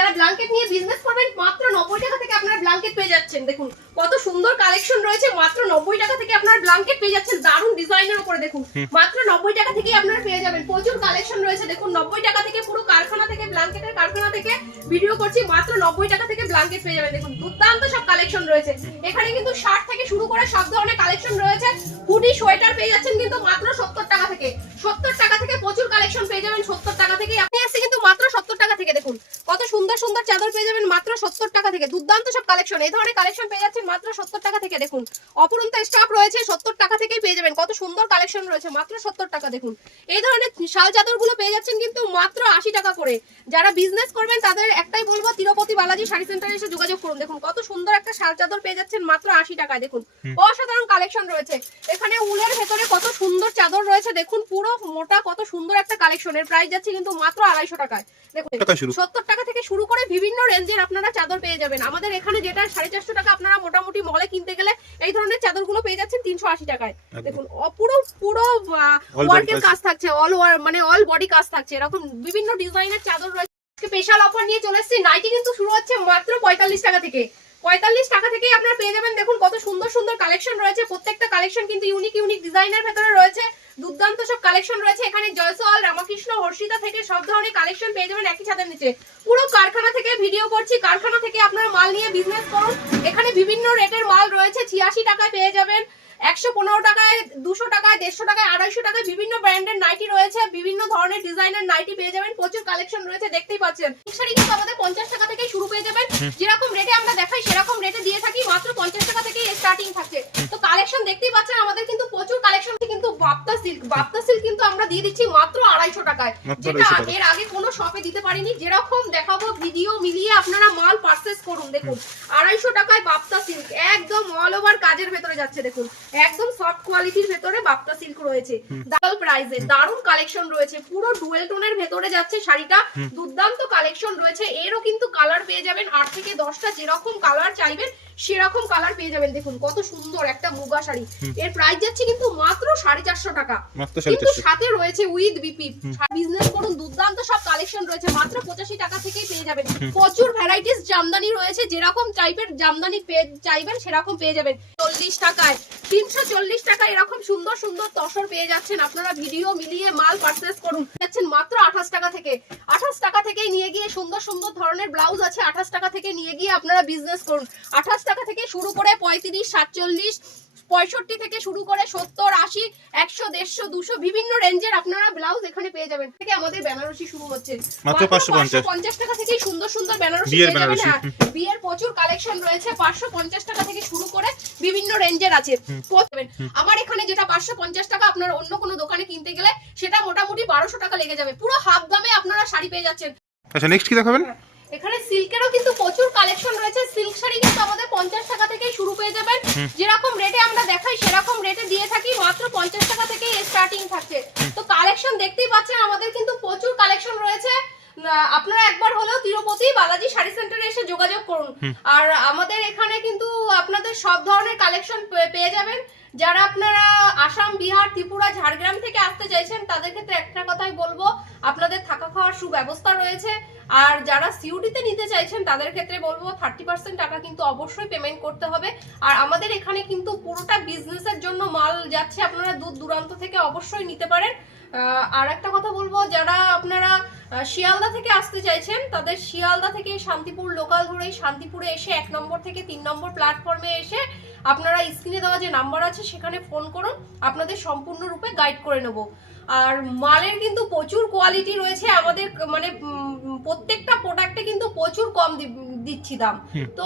যারা ব্ল্যাঙ্কেট নিয়ে বিজনেস করবেন মাত্র 90 টাকা থেকে আপনারা ব্ল্যাঙ্কেট পেয়ে যাচ্ছেন। দেখুন কত সুন্দর কালেকশন রয়েছে, মাত্র 90 টাকা থেকে আপনারা ব্ল্যাঙ্কেট পেয়ে যাচ্ছেন। দারুণ ডিজাইনের উপরে দেখুন, মাত্র 90 টাকা থেকে আপনারা পেয়ে যাবেন। প্রচুর কালেকশন রয়েছে দেখুন, 90 টাকা থেকে পুরো কারখানা থেকে, ব্ল্যাঙ্কেটের কারখানা থেকে ভিডিও করছি, মাত্র 90 টাকা থেকে ব্ল্যাঙ্কেট পেয়ে যাবেন। দেখুন দুর্দান্ত সব কালেকশন রয়েছে এখানে, কিন্তু শার্ট থেকে শুরু করে সব ধরনের কালেকশন রয়েছে। হুডি সোয়েটার পেয়ে যাচ্ছেন কিন্তু মাত্র 70 টাকা থেকে। 70 টাকা থেকে প্রচুর কালেকশন পেয়ে যাবেন। 70 টাকা থেকে আপনি আসছে কিন্তু মাত্র 70 টাকা থেকে। দেখুন কত সুন্দর সুন্দর চাদর পেয়ে যাবেন মাত্র 70 টাকা থেকে। দুর্দান্ত সব কালেকশন, এই ধরনের কালেকশন পেয়ে যাচ্ছেন মাত্র 70 টাকা থেকে। দেখুন অপরন্ত স্টক রয়েছে, 70 টাকা থেকেই পেয়ে যাবেন। কত সুন্দর কালেকশন রয়েছে মাত্র 70 টাকা। দেখুন এই ধরনের শাল চাদরগুলো পেয়ে যাচ্ছেন কিন্তু মাত্র 80 টাকা করে। যারা বিজনেস করবেন তাদের একটাই বলবো, তিরুপতি বালাজি শাড়ি সেন্টারে এসে যোগাযোগ করুন। দেখুন কত সুন্দর একটা শাল চাদর পেয়ে যাচ্ছেন মাত্র 80 টাকায়। দেখুন অসাধারণ কালেকশন রয়েছে এখানে। উলের ভেতরে কত সুন্দর চাদর রয়েছে দেখুন, পুরো মোটা কত সুন্দর একটা কালেকশন। এর প্রাইস যাচ্ছে কিন্তু মাত্র 250 টাকায়। দেখুন 70 টাকা থেকে শুরু করে বিভিন্ন রেঞ্জের আপনারা চাদর পেয়ে যাবেন। আমাদের এখানে যেটা 450 টাকা আপনারা মোটামুটি মলে কিনতে গেলে এই ধরনের চাদরগুলো পেয়ে যাচ্ছেন 380 টাকায়। দেখুন পুরো পুরো ওয়ার্কের কাজ থাকছে, অল মানে অল বডি কাজ থাকছে, এরকম বিভিন্ন ডিজাইনের চাদর রয়েছে। স্পেশাল অফার নিয়ে চলে এসেছি। নাইটি কিন্তু শুরু হচ্ছে মাত্র 45 টাকা থেকে। 45 টাকা থেকে আপনারা পেয়ে যাবেন। দেখুন কত সুন্দর সুন্দর কালেকশন রয়েছে, প্রত্যেকটা কালেকশন কিন্তু ইউনিক ইউনিক ডিজাইনের ভেতরে রয়েছে। দুর্দান্ত সব কালেকশন রয়েছে এখানে। জয়সওয়াল, রামকৃষ্ণ, হর্ষিতা থেকে সব ধরনের কালেকশন পেয়ে যাবেন একই ছাদের নিচে। পুরো কারখানা থেকে ভিডিও করছি, কারখানা থেকে আপনারা মাল নিয়ে বিজনেস করুন। এখানে বিভিন্ন রেটের মাল রয়েছে। 86 টাকায় পেয়ে যাবেন, 115 টাকায়, 200 টাকায়, 150 টাকায়, 250 টাকায় বিভিন্ন ব্র্যান্ডের নাইটি রয়েছে। বিভিন্ন ধরনের ডিজাইনের নাইটি পেয়ে যাবেন। প্রচুর কালেকশন রয়েছে, দেখতেই পাচ্ছেন। শাড়ি কিন্তু আমাদের 50 টাকা থেকে শুরু পেয়ে যাবেন। যেরকম রেটে আমরা দেখাই সেরকম রেটে দিয়ে থাকি, মাত্র 50 টাকা থেকে স্টার্টিং থাকছে। তো কালেকশন দেখতেই পাচ্ছেন আমাদের কিন্তু প্রচুর কালেকশন। কিন্তু বাপ্তা সিল্ক কিন্তু আমরা দিয়ে দিচ্ছি মাত্র 250 টাকায়, যেটা এর আগে কোনো শপে দিতে পারিনি। যেরকম দেখাবো ভিডিও মিলিয়ে আপনারা মাল পারচেজ করুন। দেখুন 250 টাকায় বাপ্তা সিল্ক, একদম অল ওভার কাজের ভেতরে যাচ্ছে। দেখুন একদম সফট কোয়ালিটির ভেতরে বাপ্তা সিল্ক রয়েছে, ডাবল প্রাইসে দারুণ কালেকশন রয়েছে। পুরো ডুয়েল টোনের ভেতরে যাচ্ছে শাড়িটা, দুর্দান্ত কালেকশন রয়েছে। এরও কিন্তু কালার পেয়ে যাবেন 8 থেকে 10টা, যেরকম কালার চাইবেন সেরকম কালার পেয়ে যাবেন। দেখুন কত সুন্দর একটা মুগা শাড়ি, এর প্রাইস যাচ্ছে কিন্তু মাত্র 450 টাকা। কিন্তু সাথে রয়েছে উইথ বিপি। বিজনেস করুন, দুর্দান্ত সব কালেকশন রয়েছে মাত্র 85 টাকা থেকেই পেয়ে যাবেন। প্রচুর ভ্যারাইটিস জামদানি রয়েছে, যেরকম টাইপের জামদানি চাইবেন সেরকম পেয়ে যাবেন। 40 টাকায়, 340 টাকা এরকম সুন্দর সুন্দর তসর পেয়ে যাচ্ছেন। আপনারা ভিডিও মিলিয়ে মাল পারচেজ করুন। যাচ্ছেন মাত্র 28 টাকা থেকে। 28 টাকা থেকেই নিয়ে গিয়ে সুন্দর সুন্দর ধরনের ব্লাউজ আছে। 28 টাকা থেকে নিয়ে গিয়ে আপনারা বিজনেস করুন। 28 টাকা থেকে শুরু করে 35, 47, 65 থেকে শুরু করে 70, 80, 100, 150, 200 বিভিন্ন রেঞ্জের আপনারা ব্লাউজ এখানে পেয়ে যাবেন। থেকে আমাদের বেনারসি শুরু হচ্ছে মাত্র 550 টাকা থেকে। সুন্দর সুন্দর বেনারসি পেয়ে যাবেন। বিয়ের প্রচুর কালেকশন রয়েছে। 550 টাকা থেকে শুরু করে বিভিন্ন রেঞ্জের আছে। আমার এখানে যেটা 550 টাকা, আপনারা অন্য কোনো দোকানে কিনতে গেলে সেটা মোটামুটি 1200 টাকা লেগে যাবে। পুরো হাফ দামে আপনারা শাড়ি পেয়ে যাচ্ছেন। আচ্ছা নেক্সট কি দেখাবেন? এখানে সিল্কেরও কিন্তু প্রচুর কালেকশন রয়েছে। সিল্ক শাড়ি কিন্তু আমাদের 50 টাকা থেকে শুরু পেয়ে যাবেন। যেরকম রেটে আমরা দেখাই সেরকম রেটে দিয়ে থাকি, মাত্র 50 টাকা থেকে স্টার্টিং থাকছে। তো কালেকশন দেখতেই পাচ্ছেন আমাদের কিন্তু প্রচুর কালেকশন রয়েছে। আপনারা একবার হলেও তিরুপতি বালাজি শাড়ি সেন্টারে এসে যোগাযোগ করুন। আর আমাদের এখানে কিন্তু আপনাদের সব ধরনের কালেকশন পেয়ে যাবেন। যারা আপনারা আসাম, বিহার, ত্রিপুরা, ঝাড়গ্রাম থেকে আসতে চাইছেন তাদের ক্ষেত্রে একটা কথাই বলবো, আপনাদের থাকা খাওয়ার সুব্যবস্থা রয়েছে। আর যারা সিউডিতে নিতে চাইছেন তাদের ক্ষেত্রে বলবো 30% টাকা কিন্তু অবশ্যই পেমেন্ট করতে হবে। আর আমাদের এখানে কিন্তু পুরোটা বিজনেসের জন্য মাল যাচ্ছে, আপনারা দূর দূরান্ত থেকে অবশ্যই নিতে পারেন। আর একটা কথা বলবো, যারা আপনারা শিয়ালদা থেকে আসতে চাইছেন তাদের শিয়ালদা থেকে শান্তিপুর লোকাল ধরেই শান্তিপুরে এসে 1 নম্বর থেকে 3 নম্বর প্ল্যাটফর্মে এসে আপনারা স্ক্রিনে দেওয়া যে নাম্বার আছে সেখানে ফোন করুন, আপনাদের সম্পূর্ণরূপে গাইড করে নেব। আর মালের কিন্তু প্রচুর কোয়ালিটি রয়েছে আমাদের, মানে প্রত্যেকটা প্রোডাক্টে কিন্তু প্রচুর কম দিচ্ছি দাম। তো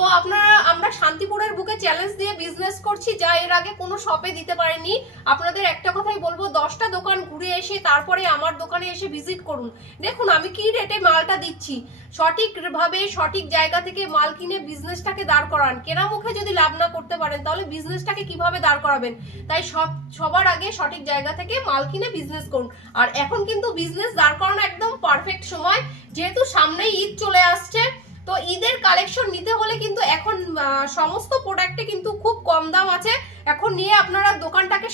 আমরা শান্তিপুরের বুকে চ্যালেঞ্জ দিয়ে বিজনেস করছি, যা এর আগে কোনো শপে দিতে পারেনি। আপনাদের একটা কথাই বলবো, 10টা দোকান ঘুরে এসে তারপরে আমার দোকানে এসে ভিজিট করুন। দেখুন আমি কি রেটে মালটা দিচ্ছি, সঠিকভাবে সঠিক জায়গা থেকে মাল কিনে বিজনেসটাকে দাঁড় করান। কেনা মুখে যদি লাভ না করতে পারেন তাহলে বিজনেসটাকে কিভাবে দাঁড় করাবেন? তাই সবার আগে সঠিক জায়গা থেকে মাল কিনে বিজনেস করুন। আর এখন কিন্তু বিজনেস দাঁড় করানো একদম পারফেক্ট সময়, যেহেতু সামনে ঈদ চলে আসছে। তো ঈদের কালেকশন নিতে হলে কিন্তু এখন সমস্ত প্রোডাক্টে কিন্তু খুব কম দাম আছে। এখন নিয়ে আপনারা দোকানটাকে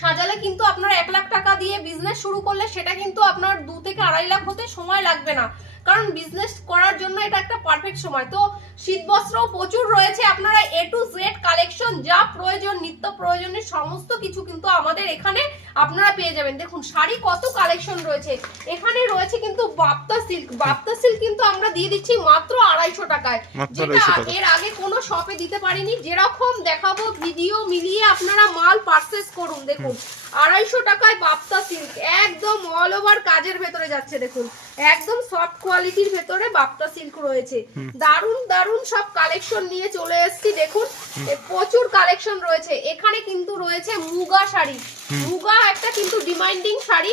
সাজালে কিন্তু আপনারা 1 লাখ টাকা দিয়ে বিজনেস শুরু করলে সেটা কিন্তু আপনার 2 থেকে 2.5 লাখ হতে সময় লাগবে না। কারণ বিজনেস করার জন্য এটা একটা পারফেক্ট সময়। তো শীত বস্ত্র প্রচুর রয়েছে, আপনারা A to Z কালেকশন যা প্রয়োজন নিত্য প্রয়োজনের সমস্ত কিছু কিন্তু আমাদের এখানে আপনারা পেয়ে যাবেন। দেখুন শাড়ি কত কালেকশন রয়েছে, এখানে রয়েছে কিন্তু বাপ্তা সিল্ক। বাপ্তা সিল্ক কিন্তু আমরা দিয়ে দিচ্ছি মাত্র 250 টাকায়, যেটা এর আগে কোনো শপে দিতে পারিনি। যেরকম দেখাবো ভিডিও মিলিয়ে আপনারা মাল পারচেজ করুন। দেখুন 250 টাকায় বাপ্তা সিল্ক, একদম অল ওভার কাজের ভেতরে যাচ্ছে। দেখুন একদম সফট কোয়ালিটির ভেতরে বাপ্তা সিল্ক রয়েছে। দারুন দারুন সব কালেকশন নিয়ে চলে এসেছি। দেখুন প্রচুর কালেকশন রয়েছে। এখানে কিন্তু রয়েছে মুগা শাড়ি, মুগা একটা কিন্তু ডিমান্ডিং শাড়ি,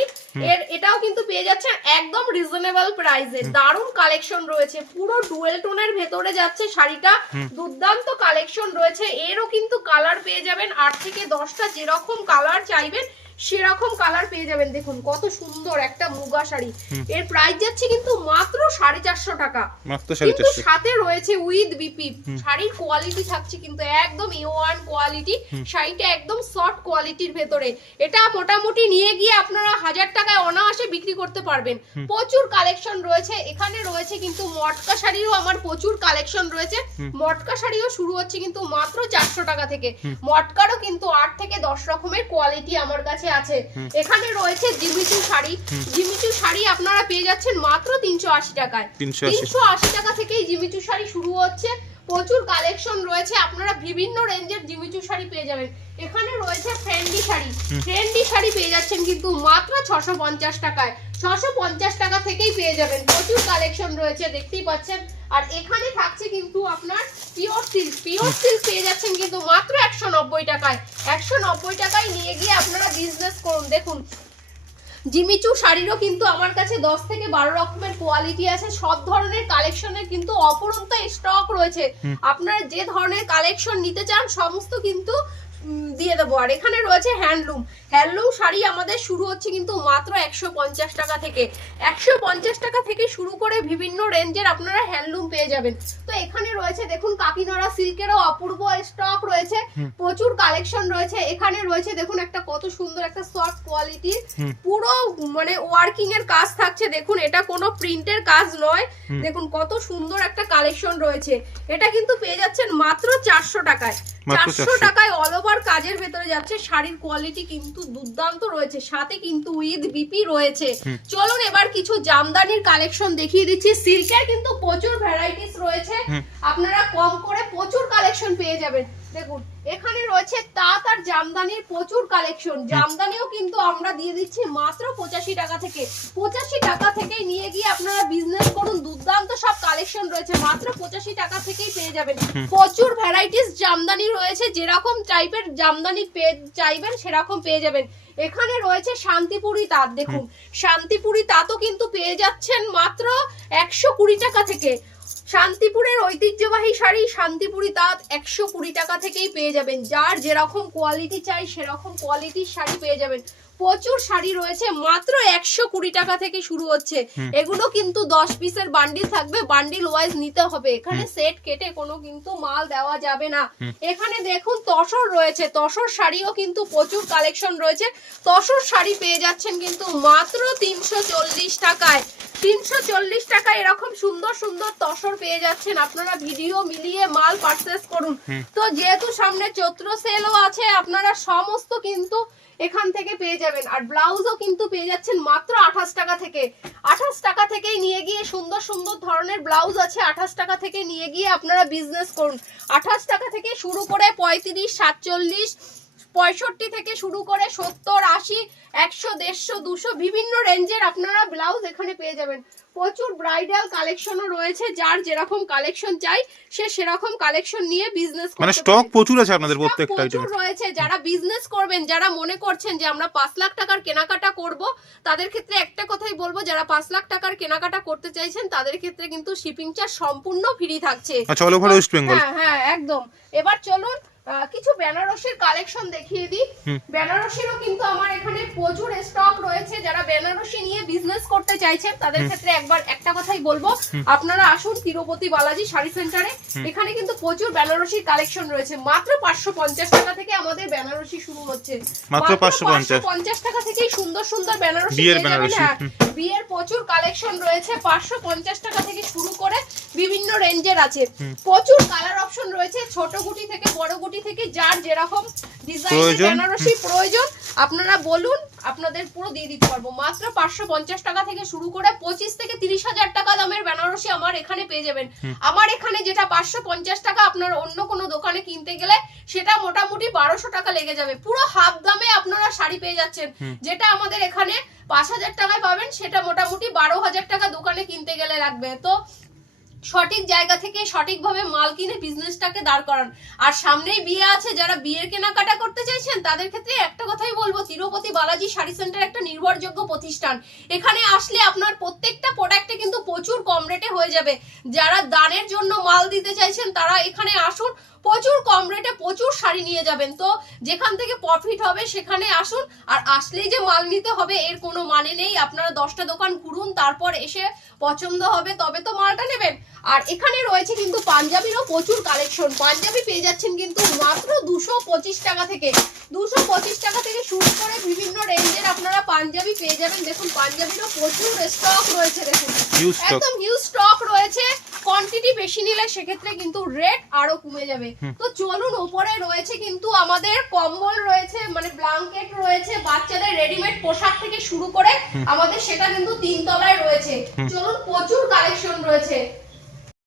এটাও কিন্তু পেয়ে যাচ্ছে একদম রিজনেবল প্রাইসে। দারুন কালেকশন রয়েছে, পুরো ডুয়েল টোনের ভেতরে যাচ্ছে শাড়িটা, দুর্দান্ত কালেকশন রয়েছে। এরও কিন্তু কালার পেয়ে যাবেন 8 থেকে 10টা, যেরকম কালার চাইবেন সেরকম কালার পেয়ে যাবেন। দেখুন কত সুন্দর একটা মুগা শাড়ি, এর প্রাইস যাচ্ছে কিন্তু মাত্র 450 টাকা, কিন্তু সাথে রয়েছে উইথ বিপি। শাড়ির কোয়ালিটি থাকছে কিন্তু একদম A1 কোয়ালিটি, শাড়িটা একদম সফট কোয়ালিটির ভেতরে। এটা মোটামুটি নিয়ে গিয়ে আপনারা 1000 টাকায় অনায়াসে বিক্রি করতে পারবেন। প্রচুর কালেকশন রয়েছে। এখানে রয়েছে কিন্তু মটকা শাড়িরও আমার প্রচুর কালেকশন রয়েছে। মটকা শাড়িও শুরু হচ্ছে কিন্তু মাত্র 400 টাকা থেকে। মটকারও কিন্তু 8 থেকে 10 রকমের কোয়ালিটি আমার কাছে আছে। এখানে রয়েছে জিমিচু শাড়ি, জিমিচু শাড়ি আপনারা পেয়ে যাচ্ছেন মাত্র 380 টাকায়। 380 টাকা থেকেই জিমিচু শাড়ি শুরু হচ্ছে। প্রচুর কালেকশন রয়েছে, আপনারা বিভিন্ন রেঞ্জের জিমিচু শাড়ি পেয়ে যাবেন। এখানে রয়েছে ফ্রেন্ডি শাড়ি, ফ্রেন্ডি শাড়ি পেয়ে যাচ্ছেন কিন্তু মাত্র 650 টাকায়। 650 টাকা থেকেই পেয়ে যাবেন। প্রচুর কালেকশন রয়েছে দেখতেই পাচ্ছেন। আর এখানে থাকছে কিন্তু আপনার পিওর সিল্ক, পিওর সিল্ক পেয়ে যাচ্ছেন কিন্তু মাত্র 190 টাকায়। 190 টাকায় নিয়ে গিয়ে আপনারা বিজনেস করুন। দেখুন জিমিচু শাড়িরও কিন্তু আমার কাছে 10 থেকে 12 রকমের কোয়ালিটি আছে। সব ধরনের কালেকশনের কিন্তু অপরন্ত স্টক রয়েছে, আপনারা যে ধরনের কালেকশন নিতে চান সমস্ত কিন্তু দিয়ে দেবো। আর এখানে রয়েছে হ্যান্ডলুম, হ্যান্ডলুম শাড়ি আমাদের শুরু হচ্ছে কিন্তু মাত্র 150 টাকা থেকে। 150 টাকা থেকে শুরু করে বিভিন্ন রেঞ্জের আপনারা হ্যান্ডলুম পেয়ে যাবেন। তো এখানে রয়েছে দেখুন কাকিনাড়া সিল্কেরও অপূর্ব স্টক রয়েছে, প্রচুর কালেকশন রয়েছে। এখানে রয়েছে দেখুন একটা কত সুন্দর একটা সফট কোয়ালিটির পুরো মানে ওয়ার্কিং এর কাজ থাকছে। দেখুন এটা কোনো প্রিন্টের কাজ নয়, দেখুন কত সুন্দর একটা কালেকশন রয়েছে। এটা কিন্তু পেয়ে যাচ্ছেন মাত্র 400 টাকায়। 400 টাকায় অল ওভার কাজের ভেতরে যাচ্ছে। শাড়ির কোয়ালিটি কিন্তু দুর্দান্ত রয়েছে, সাথে কিন্তু উইথ বিপি রয়েছে। চলুন এবার কিছু জামদানির কালেকশন দেখিয়ে দিচ্ছি। সিল্কের কিন্তু প্রচুর ভ্যারাইটিস রয়েছে, আপনারা কম করে প্রচুর কালেকশন পেয়ে যাবেন। দেখুন এখানে রয়েছে তাঁত আর জামদানির প্রচুর কালেকশন। জামদানিও কিন্তু আমরা দিয়ে দিচ্ছি মাত্র 85 টাকা থেকে। 85 টাকা থেকে নিয়ে গিয়ে আপনারা বিজনেস করুন। দুর্দান্ত সব কালেকশন রয়েছে, মাত্র 85 টাকা থেকেই পেয়ে যাবেন। প্রচুর ভ্যারাইটিস জামদানি রয়েছে, যেরকম টাইপের জামদানি চাইবেন সেরকম পেয়ে যাবেন। এখানে রয়েছে শান্তিপুরি তাঁত, দেখুন শান্তিপুরি তাঁতও কিন্তু পেয়ে যাচ্ছেন মাত্র 120 টাকা থেকে। শান্তিপুরের ঐতিহ্যবাহী শাড়ি শান্তিপুরি তাঁত 120 টাকা থেকেই পেয়ে যাবেন। যার যেরকম কোয়ালিটি চাই সেরকম কোয়ালিটির শাড়ি পেয়ে যাবেন। প্রচুর শাড়ি রয়েছে, মাত্র 120 টাকা থেকে শুরু হচ্ছে। এগুলো কিন্তু 10 পিসের বান্ডিল থাকবে, বান্ডিল ওয়াইজ নিতে হবে। এখানে সেট কেটে কোনো কিন্তু মাল দেওয়া যাবে না। এখানে দেখুন তসর রয়েছে, তসর শাড়িও কিন্তু প্রচুর কালেকশন রয়েছে। তসর শাড়ি পেয়ে যাচ্ছেন কিন্তু মাত্র 340 টাকায়। 340 টাকা এরকম সুন্দর সুন্দর তসর পেয়ে যাচ্ছেন। আপনারা ভিডিও মিলিয়ে মাল পারচেজ করুন। তো যেহেতু সামনে চৈত্র সেলও আছে, আপনারা সমস্ত কিন্তু এখান থেকে পেয়ে যাবেন। আর ব্লাউজও কিন্তু পেয়ে যাচ্ছেন মাত্র 28 টাকা থেকে। 28 টাকা থেকেই নিয়ে গিয়ে সুন্দর সুন্দর ধরনের ব্লাউজ আছে। 28 টাকা থেকে নিয়ে গিয়ে আপনারা বিজনেস করুন। 28 টাকা থেকে শুরু করে 35, 47, 65 থেকে শুরু করে 70, 80, 100, 150, 200 বিভিন্ন রেঞ্জের আপনারা ব্লাউজ এখানে পেয়ে যাবেন। প্রচুর ব্রাইডাল কালেকশনও রয়েছে, যার যেরকম কালেকশন চাই সে সেরকম কালেকশন নিয়ে বিজনেস করতে মানে স্টক প্রচুর আছে আপনাদের প্রত্যেকটা আইটেম রয়েছে। যারা বিজনেস করবেন, যারা মনে করছেন যে আমরা 5 লাখ টাকার কেনাকাটা করব, তাদের ক্ষেত্রে একটা কথাই বলবো, যারা 5 লাখ টাকার কেনাকাটা করতে চাইছেন তাদের ক্ষেত্রে কিন্তু শিপিং চার্জ সম্পূর্ণ ফ্রি থাকছে। আচ্ছা, অল ওভার ওয়েস্ট বেঙ্গল। হ্যাঁ একদম। এবার চলুন কিছু বেনারসির কালেকশন দেখিয়ে দিই। বেনারসিরও কিন্তু আমার এখানে প্রচুর স্টক রয়েছে। যারা বেনারসি নিয়ে বিজনেস করতে চাইছেন তাদের ক্ষেত্রে একবার একটা কথাই বলবো, আপনারা আসুন তিরুপতি বালাজি শাড়ি সেন্টারে। এখানে কিন্তু প্রচুর বেনারসির কালেকশন রয়েছে। মাত্র 550 টাকা থেকে আমাদের বেনারসি শুরু হচ্ছে। মাত্র 550 টাকা থেকেই সুন্দর সুন্দর বেনারসি পেয়ে যাবেন। বিয়ের প্রচুর কালেকশন রয়েছে। 550 টাকা থেকে শুরু করে বিভিন্ন রেঞ্জের আছে, প্রচুর কালার অপশন রয়েছে, ছোট গুটি থেকে বড় গুটি থেকে যার যেরকম ডিজাইনের বেনারসি প্রয়োজন আপনারা বলুন, আপনাদের পুরো দিয়ে দিতে পারবো। মাত্র 550 টাকা থেকে শুরু করে 25 থেকে 30,000 টাকা দামের বেনারসি আমার এখানে পেয়ে যাবেন। আমার এখানে যেটা 550 টাকা আপনার অন্য কোনো দোকানে কিনতে গেলে সেটা মোটামুটি 1200 টাকা লেগে যাবে। পুরো হাফ দামে আপনারা শাড়ি পেয়ে যাচ্ছেন। যেটা আমাদের এখানে 5000 টাকায় পাবেন সেটা মোটামুটি 12,000 টাকা দোকানে কিনতে গেলে লাগবে। তো সঠিক জায়গা থেকে সঠিকভাবে মাল কিনে বিজনেসটাকে দাঁড় করান। আর সামনেই বিয়ে আছে, যারা বিয়ের কেনাকাটা করতে চাইছেন তাদের ক্ষেত্রে একটা কথাই বলবো, তিরুপতি বালাজি শাড়ি সেন্টার একটা নির্ভরযোগ্য প্রতিষ্ঠান। এখানে আসলে আপনার প্রত্যেকটা প্রোডাক্টে কিন্তু প্রচুর কম রেটে হয়ে যাবে। যারা দানের জন্য মাল দিতে চাইছেন তারা এখানে আসুন, প্রচুর কম রেটে প্রচুর শাড়ি নিয়ে যাবেন। তো যেখান থেকে প্রফিট হবে সেখানে আসুন। আর আসলেই যে মাল নিতে হবে এর কোনো মানে নেই, আপনারা 10টা দোকান ঘুরুন, তারপর এসে পছন্দ হবে তবে তো মালটা নেবেন। আর এখানে রয়েছে কিন্তু পাঞ্জাবিরও প্রচুর কালেকশন। পাঞ্জাবি পেয়ে যাচ্ছেন কিন্তু মাত্র 225 টাকা থেকে, 225 টাকা থেকে শুরু করে বিভিন্ন রেঞ্জের আপনারা পাঞ্জাবি পেয়ে যাবেন। দেখুন পাঞ্জাবিরও প্রচুর স্টক রয়েছে, দেখুন একদম হিউজ স্টক রয়েছে। কোয়ান্টিটি বেশি নিলে সেক্ষেত্রে কিন্তু রেট আরো কমে যাবে। তো চলুন, উপরে রয়েছে কিন্তু আমাদের কম্বল রয়েছে, মানে ব্ল্যাঙ্কেট রয়েছে, বাচ্চাদের রেডিমেড পোশাক থেকে শুরু করে আমাদের সেটা কিন্তু 3 তলায় রয়েছে। চলুন, প্রচুর কালেকশন রয়েছে।